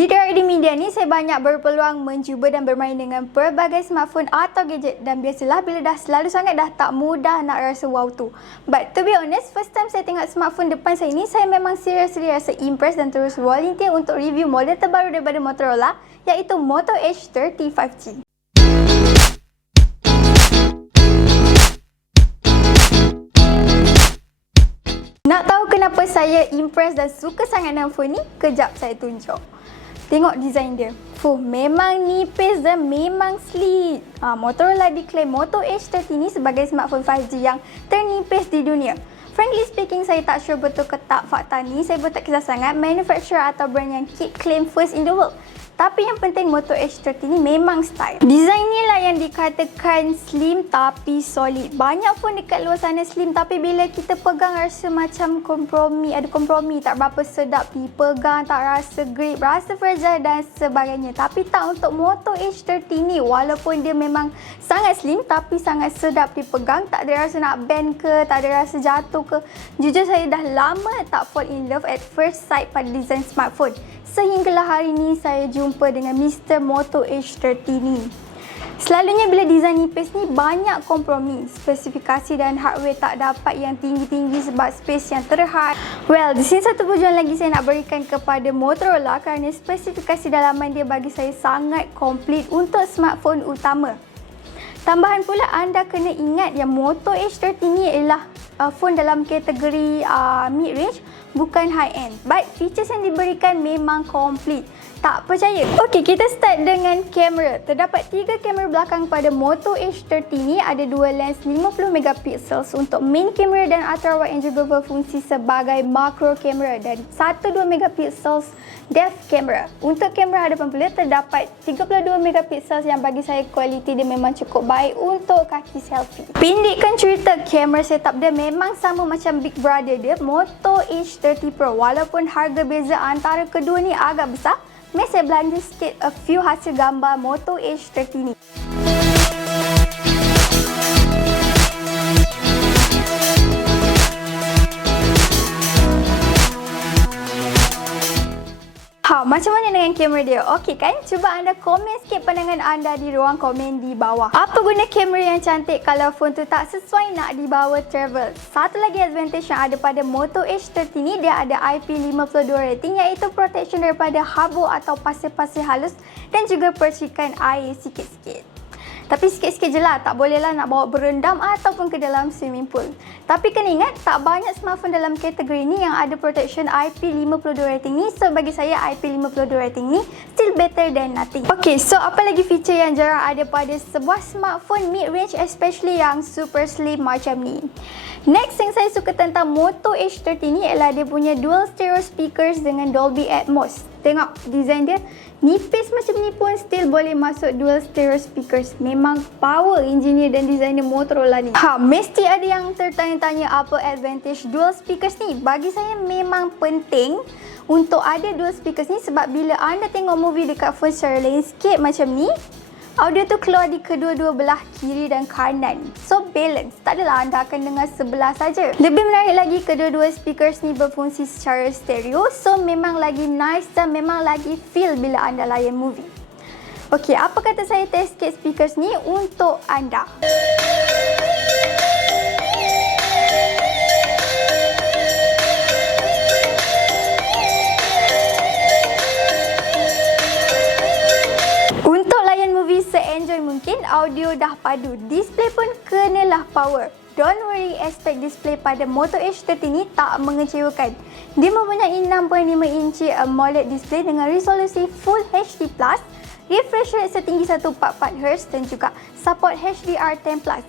Di Ready Media ni, saya banyak berpeluang mencuba dan bermain dengan pelbagai smartphone atau gadget, dan biasalah bila dah selalu sangat dah tak mudah nak rasa wow tu. But to be honest, first time saya tengok smartphone depan saya ni, saya memang seriously rasa impressed dan terus volunteer untuk review model terbaru daripada Motorola, iaitu Moto Edge 30 5G. Nak tahu kenapa saya impressed dan suka sangat dengan phone ni? Kejap saya tunjuk. Tengok design dia. Memang nipis dan memang sleek. Motorola diklaim Moto Edge 30 ni sebagai smartphone 5G yang ternipis di dunia. Frankly speaking, saya tak sure betul ke tak fakta ni. Saya pun tak kisah sangat manufacturer atau brand yang keep claim first in the world. Tapi yang penting Moto Edge 30 ni memang style. Design ni lah yang dikatakan slim tapi solid. Banyak pun dekat luar sana slim tapi bila kita pegang rasa macam kompromi. Ada kompromi, tak berapa sedap dipegang, tak rasa grip, rasa fragile dan sebagainya. Tapi tak untuk Moto Edge 30 ni. Walaupun dia memang sangat slim tapi sangat sedap dipegang. Tak ada rasa nak bend ke, tak ada rasa jatuh ke. Jujur saya dah lama tak fall in love at first sight pada design smartphone. Sehinggalah hari ni saya jumpa dengan Mr. Moto Edge 30 ni. Selalunya bila design nipis ni banyak kompromi. Spesifikasi dan hardware tak dapat yang tinggi-tinggi sebab space yang terhad. Well, di sini satu pujuan lagi saya nak berikan kepada Motorola kerana spesifikasi dalaman dia bagi saya sangat komplit untuk smartphone utama. Tambahan pula, anda kena ingat yang Moto Edge 30 ni ialah phone dalam kategori mid-range, bukan high-end. But features yang diberikan memang komplit. Tak percaya? Okey, kita start dengan kamera. Terdapat 3 kamera belakang pada Moto Edge 30 ni. Ada 2 lens 50MP untuk main kamera dan ultra wide yang juga berfungsi sebagai macro kamera, dan 1 2MP depth kamera. Untuk kamera hadapan pula terdapat 32MP yang bagi saya kualiti dia memang cukup baik untuk kaki selfie. Pendekkan cerita, kamera setup dia memang sama macam big brother dia, Moto Edge 30 Pro. Walaupun harga beza antara kedua ni agak besar, mari saya belanja sikit a few hasil gambar Moto Edge 30 ni. Macam mana dengan kamera dia? Okey kan? Cuba anda komen sikit pandangan anda di ruang komen di bawah. Apa guna kamera yang cantik kalau phone tu tak sesuai nak dibawa travel? Satu lagi advantage yang ada pada Moto Edge 30 ni, dia ada IP52 rating, iaitu protection daripada habuk atau pasir-pasir halus dan juga percikan air sikit-sikit. Tapi sikit-sikit je lah, tak bolehlah nak bawa berendam ataupun ke dalam swimming pool. Tapi kena ingat, tak banyak smartphone dalam kategori ni yang ada protection IP52 rating ni. So bagi saya, IP52 rating ni still better than nothing. Okay, so apa lagi feature yang jarang ada pada sebuah smartphone mid-range, especially yang super slim macam ni? Next yang saya suka tentang Moto Edge 30 ni ialah dia punya dual stereo speakers dengan Dolby Atmos. Tengok design dia, nipis macam ni pun still boleh masuk dual stereo speakers. Memang power engineer dan designer Motorola ni. Mesti ada yang tertanya-tanya apa advantage dual speakers ni. Bagi saya memang penting untuk ada dual speakers ni sebab bila anda tengok movie dekat phone secara landscape macam ni, audio tu keluar di kedua-dua belah kiri dan kanan. So balance. Tak adalah anda akan dengar sebelah saja. Lebih menarik lagi, kedua-dua speakers ni berfungsi secara stereo. So memang lagi nice dan memang lagi feel bila anda layan movie. Okey, apa kata saya test sikit speakers ni untuk anda. Se-enjoy mungkin, audio dah padu, display pun kenalah power. Don't worry, aspek display pada Moto Edge 30 ni tak mengecewakan. Dia mempunyai 6.5 inci AMOLED display dengan resolusi Full HD+, refresh rate setinggi 144Hz dan juga support HDR10+.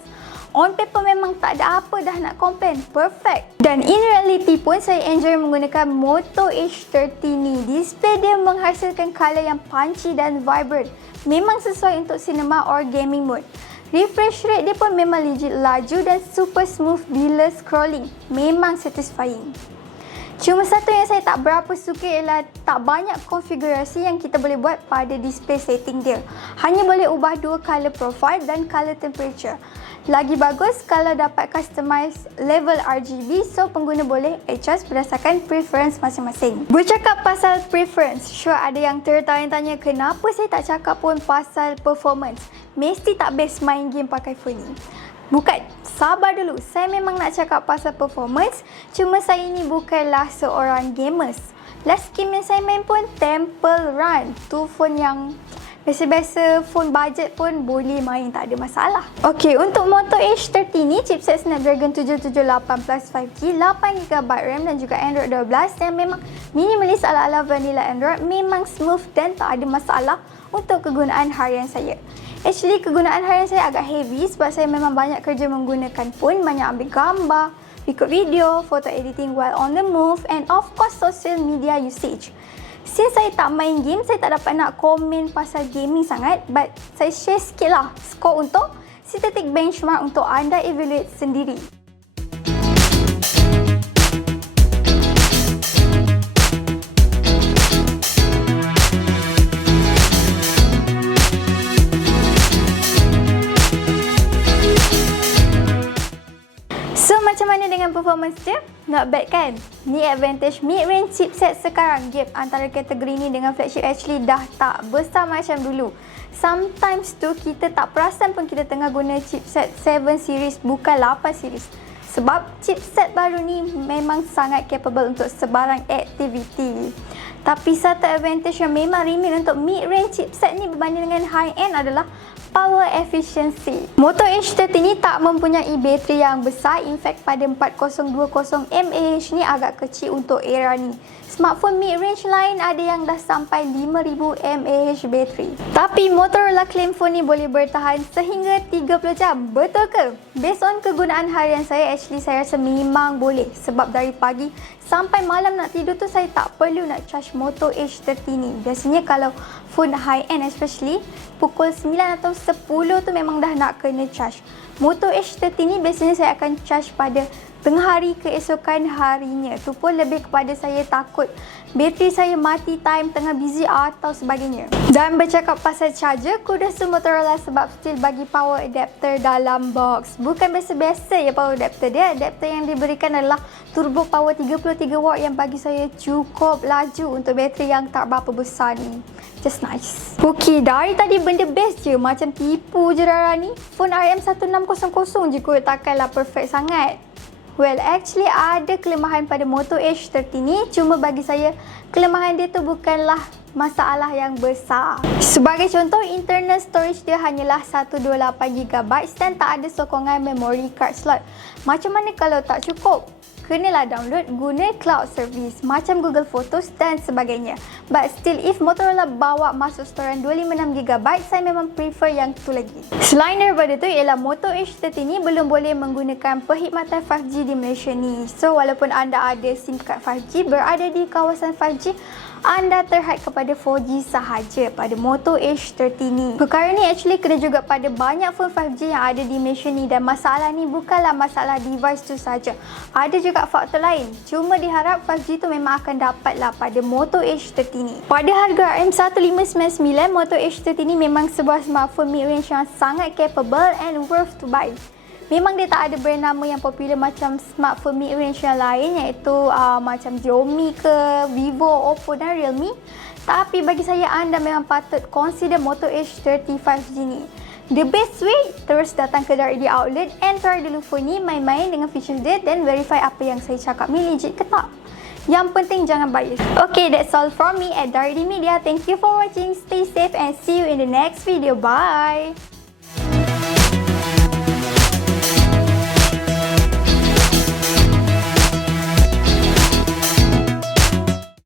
On paper memang tak ada apa dah nak komplain, perfect. Dan in reality pun saya enjoy menggunakan Moto Edge 30 ni. Display dia menghasilkan color yang punchy dan vibrant. Memang sesuai untuk cinema or gaming mode. Refresh rate dia pun memang legit laju dan super smooth bila scrolling. Memang satisfying. Cuma satu yang saya tak berapa suka ialah tak banyak konfigurasi yang kita boleh buat pada display setting dia. Hanya boleh ubah dua color profile dan color temperature. Lagi bagus kalau dapat customize level RGB, so pengguna boleh adjust berdasarkan preference masing-masing. Bercakap pasal preference, sure ada yang tertanya-tanya kenapa saya tak cakap pun pasal performance. Mesti tak best main game pakai phone ni. Bukan, sabar dulu. Saya memang nak cakap pasal performance, cuma saya ni bukanlah seorang gamers. Last game yang saya main pun Temple Run. Tu phone yang biasa-biasa, phone budget pun boleh main, tak ada masalah. Okey, untuk Moto H30 ni chipset Snapdragon 778 plus 5G, 8GB RAM dan juga Android 12 yang memang minimalis ala-ala vanilla Android, memang smooth dan tak ada masalah untuk kegunaan harian saya. Actually, kegunaan harian saya agak heavy sebab saya memang banyak kerja menggunakan phone, banyak ambil gambar, record video, photo editing while on the move and of course social media usage. Since saya tak main game, saya tak dapat nak komen pasal gaming sangat, but saya share sikit lah skor untuk Cititek benchmark untuk anda evaluate sendiri. So macam mana dengan performance dia? Not bad kan? Ni advantage mid-range chipset sekarang. Gap antara kategori ni dengan flagship actually dah tak besar macam dulu. Sometimes tu kita tak perasan pun kita tengah guna chipset 7 series bukan 8 series. Sebab chipset baru ni memang sangat capable untuk sebarang aktiviti. Tapi satu advantage yang memang remit untuk mid-range chipset ni berbanding dengan high-end adalah power efficiency. Moto H30 ni tak mempunyai bateri yang besar. In fact, pada 4020 mAh ni agak kecil untuk era ni. Smartphone mid-range lain ada yang dah sampai 5000 mAh bateri. Tapi Motorola claim phone ni boleh bertahan sehingga 30 jam. Betul ke? Based on kegunaan harian saya, actually saya rasa memang boleh. Sebab dari pagi sampai malam nak tidur tu saya tak perlu nak charge Moto H30 ni. Biasanya kalau phone high-end especially, pukul 9 atau 10 tu memang dah nak kena charge. Moto H30 ni biasanya saya akan charge pada tengah hari keesokan harinya. Tu pun lebih kepada saya takut bateri saya mati time tengah busy atau sebagainya. Dan bercakap pasal charger, kudos to Motorola sebab still bagi power adapter dalam box. Bukan biasa-biasa ya power adapter dia. Adapter yang diberikan adalah turbo power 33W yang bagi saya cukup laju untuk bateri yang tak berapa besar ni. Just nice. Okey, dari tadi benda best je. Macam tipu je Rara ni. Phone RM1600 je kot, takkanlah perfect sangat. Well, actually ada kelemahan pada Moto H30 ni. Cuma bagi saya, kelemahan dia tu bukanlah masalah yang besar. Sebagai contoh, internal storage dia hanyalah 128GB dan tak ada sokongan memory card slot. Macam mana kalau tak cukup? Kenalah download guna cloud service macam Google Photos dan sebagainya. But still, if Motorola bawa masuk storan 256GB, saya memang prefer yang tu lagi. Selain daripada tu ialah Moto H30 ni belum boleh menggunakan perkhidmatan 5G di Malaysia ni. So walaupun anda ada SIM card 5G berada di kawasan 5G, anda terhad kepada 4G sahaja pada Moto H30 ni. Perkara ni actually kena juga pada banyak phone 5G yang ada di Malaysia ni, dan masalah ni bukanlah masalah device tu saja. Ada juga faktor lain. Cuma diharap 5G tu memang akan dapatlah pada Moto H30 ni. Pada harga RM1599, Moto H30 ni memang sebuah smartphone mid-range yang sangat capable and worth to buy. Memang dia tak ada brand nama yang popular macam smartphone mid-range yang lain, iaitu macam Xiaomi ke, Vivo, Oppo dan Realme. Tapi bagi saya, anda memang patut consider Moto H30 5G ni. The best way, terus datang ke Daridi Outlet and try dulu phone ni, main-main dengan features dia dan verify apa yang saya cakap ni legit ke tak. Yang penting jangan bias. Okay, that's all from me at Daridi Media. Thank you for watching. Stay safe and see you in the next video. Bye!